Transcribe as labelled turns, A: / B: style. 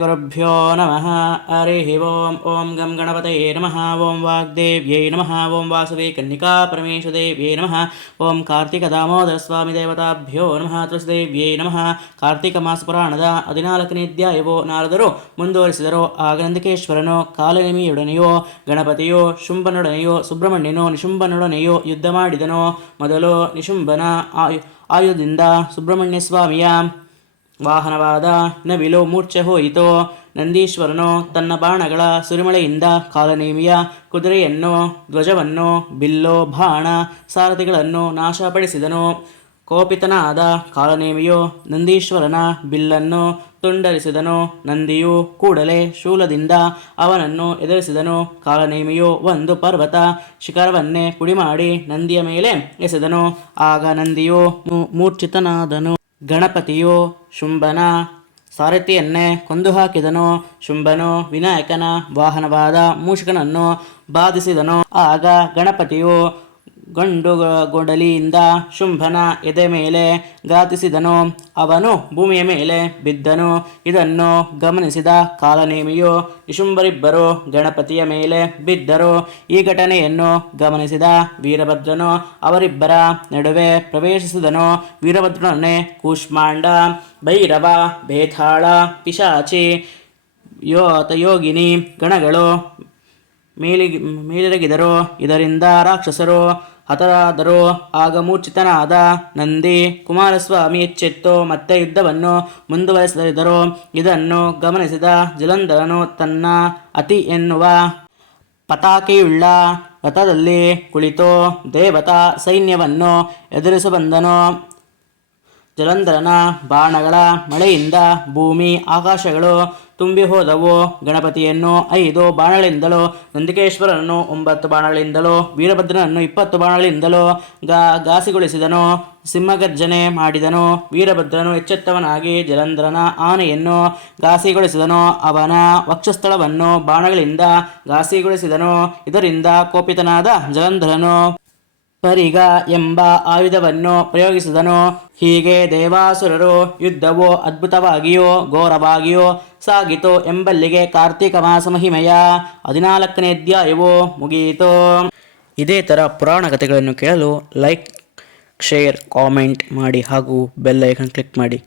A: ನಮಃ ಹರಿः ಓಂ ಓಂ ಗಂ ಗಣಪತಯೇ ನಮಃ ಓಂ ಓಂ ವಾಸುದೇ ಕನ್ನಿಕಾ ಪರಮೇಶದೇವ್ಯೈ ನಮಃ ಓಂ ಕಾರ್ತಿಕ ದಾಮೋದರ ಸ್ವಾಮಿ ದೇವತಾಭ್ಯೋ ನಮಃ ತುಳಸಿದೇವ್ಯೈ ನಮಃ ಕಾರ್ತಿಕ ಮಾಸ ಪುರಾಣದ ಹದಿನಾಲ್ಕನೇ ಅಧ್ಯಾಯವೋ ನಾರದರು ಮುಂದುವರಿಸಿದರು ಆಗ ನಂದಿಕೇಶ್ವರನು ಕಾಲನೇಮಿಯೊಡನೆಯೋ ಗಣಪತಿಯೋ ಶುಂಭನೊಡನೆಯೋ ಸುಬ್ರಹ್ಮಣ್ಯನೋ ನಿಶುಂಭನೊಡನೆಯೋ ಯುದ್ಧ ಮಾಡಿದನೋ ಮೊದಲು ನಿಶುಂಭನ ಆಯು ಆಯುಧದಿಂದ ಸುಬ್ರಹ್ಮಣ್ಯ ಸ್ವಾಮಿಯ ವಾಹನವಾದ ನವಿಲು ಮೂರ್ಛೆ ಹೋಯಿತು, ನಂದೀಶ್ವರನು, ತನ್ನ ಬಾಣಗಳ ಸುರಿಮಳೆಯಿಂದ ಕಾಲನೇಮಿಯ ಕುದುರೆಯನ್ನು, ಧ್ವಜವನ್ನು, ಬಿಲ್ಲು, ಬಾಣ, ಸಾರಥಿಗಳನ್ನು ನಾಶಪಡಿಸಿದನು. ಕೋಪಿತನಾದ ಕಾಲನೇಮಿಯು ನಂದೀಶ್ವರನ ಬಿಲ್ಲನ್ನು ತುಂಡರಿಸಿದನು. ನಂದಿಯು ಕೂಡಲೇ ಶೂಲದಿಂದ ಅವನನ್ನು ಎದುರಿಸಿದನು. ಕಾಲನೇಮಿಯು ಒಂದು ಪರ್ವತ ಶಿಖರವನ್ನೇ ಪುಡಿಮಾಡಿ ನಂದಿಯ ಮೇಲೆ ಎಸೆದನು. ಆಗ ನಂದಿಯು ಮೂರ್ಛಿತನಾದನು. ಗಣಪತಿಯು ಶುಂಭನ? ಸಾರಥಿಯನ್ನೇ ಕೊಂದು ಹಾಕಿದನು? ಶುಂಭನು? ವಿನಾಯಕನ ವಾಹನವಾದ ಮೂಷಕನನ್ನು ಬಾಧಿಸಿದನು? ಆಗ ಗಣಪತಿಯು ಗಂಡು ಗೊಡಲಿಯಿಂದ ಶುಂಭನ ಎದೆ ಮೇಲೆ ಘಾತಿಸಿದನು ಅವನು ಭೂಮಿಯ ಮೇಲೆ ಬಿದ್ದನು. ಇದನ್ನು ಗಮನಿಸಿದ ಕಾಲನೇಮಿಯು ಶುಂಭರಿಬ್ಬರು ಗಣಪತಿಯ ಮೇಲೆ ಬಿದ್ದರು. ಈ ಘಟನೆಯನ್ನು ಗಮನಿಸಿದ ವೀರಭದ್ರನು ಅವರಿಬ್ಬರ ನಡುವೆ ಪ್ರವೇಶಿಸಿದನು. ವೀರಭದ್ರನೇ ಕೂಷ್ಮಾಂಡ, ಭೈರವ, ಬೇತಾಳ, ಪಿಶಾಚಿ ಯೋತ ಯೋಗಿನಿ ಗಣಗಳು ಮೇಲಿ ಮೇಲಿರಗಿದರು. ಇದರಿಂದ ರಾಕ್ಷಸರು ಹತರಾದರು ಆಗ ಮೂರ್ಛಿತನಾದ ನಂದಿ ಕುಮಾರಸ್ವಾಮಿ ಎಚ್ಚೆತ್ತು ಮತ್ತೆ ಯುದ್ಧವನ್ನು ಮುಂದುವರೆಸಿದರು ಇದನ್ನು ಗಮನಿಸಿದ ಜಲಂಧರನು ತನ್ನ ಅತಿ ಎನ್ನುವ ಪತಾಕೆಯುಳ್ಳ ರಥದಲ್ಲಿ ಕುಳಿತು ದೇವತಾ ಸೈನ್ಯವನ್ನು ಎದುರಿಸಬಂದನು ಜಲಂಧರನ ಬಾಣಗಳ ಮಳೆಯಿಂದ ಭೂಮಿ, ಆಕಾಶಗಳು ತುಂಬಿ ಹೋದವು. ಗಣಪತಿಯನ್ನು ಐದು ಬಾಣಗಳಿಂದಲೋ, ನಂದಿಕೇಶ್ವರನನ್ನು ಒಂಬತ್ತು ಬಾಣಗಳಿಂದಲೋ, ವೀರಭದ್ರನನ್ನು ಇಪ್ಪತ್ತು ಬಾಣಗಳಿಂದಲೋ ಗಾ, ಘಾಸಿಗೊಳಿಸಿದನು. ಸಿಂಹಗರ್ಜನೆ ಮಾಡಿದನು. ವೀರಭದ್ರನು ಎಚ್ಚೆತ್ತವನಾಗಿ ಜಲಂಧರನ ಆನೆಯನ್ನು ಘಾಸಿಗೊಳಿಸಿದನು. ಅವನ ವಕ್ಷಸ್ಥಳವನ್ನು ಬಾಣಗಳಿಂದ ಘಾಸಿಗೊಳಿಸಿದನು. ಇದರಿಂದ ಕೋಪಿತನಾದ ಜಲಂಧರನು ಪರಿಗ ಎಂಬ ಆಯುಧವನ್ನು ಪ್ರಯೋಗಿಸಿದನು. ಹೀಗೆ ದೇವಾಸುರರು ಯುದ್ಧವು ಅದ್ಭುತವಾಗಿಯೋ, ಘೋರವಾಗಿಯೋ ಸಾಗಿತು ಎಂಬಲ್ಲಿಗೆ ಕಾರ್ತಿಕ ಮಾಸ ಮಹಿಮೆಯ ಹದಿನಾಲ್ಕನೇ ಅಧ್ಯಾಯವು ಮುಗಿಯಿತು. ಇದೇ ಥರ ಪುರಾಣ ಕಥೆಗಳನ್ನು ಕೇಳಲು ಲೈಕ್ ಶೇರ್ ಕಾಮೆಂಟ್ ಮಾಡಿ ಹಾಗೂ ಬೆಲ್ ಐಕನ್ ಕ್ಲಿಕ್ ಮಾಡಿ.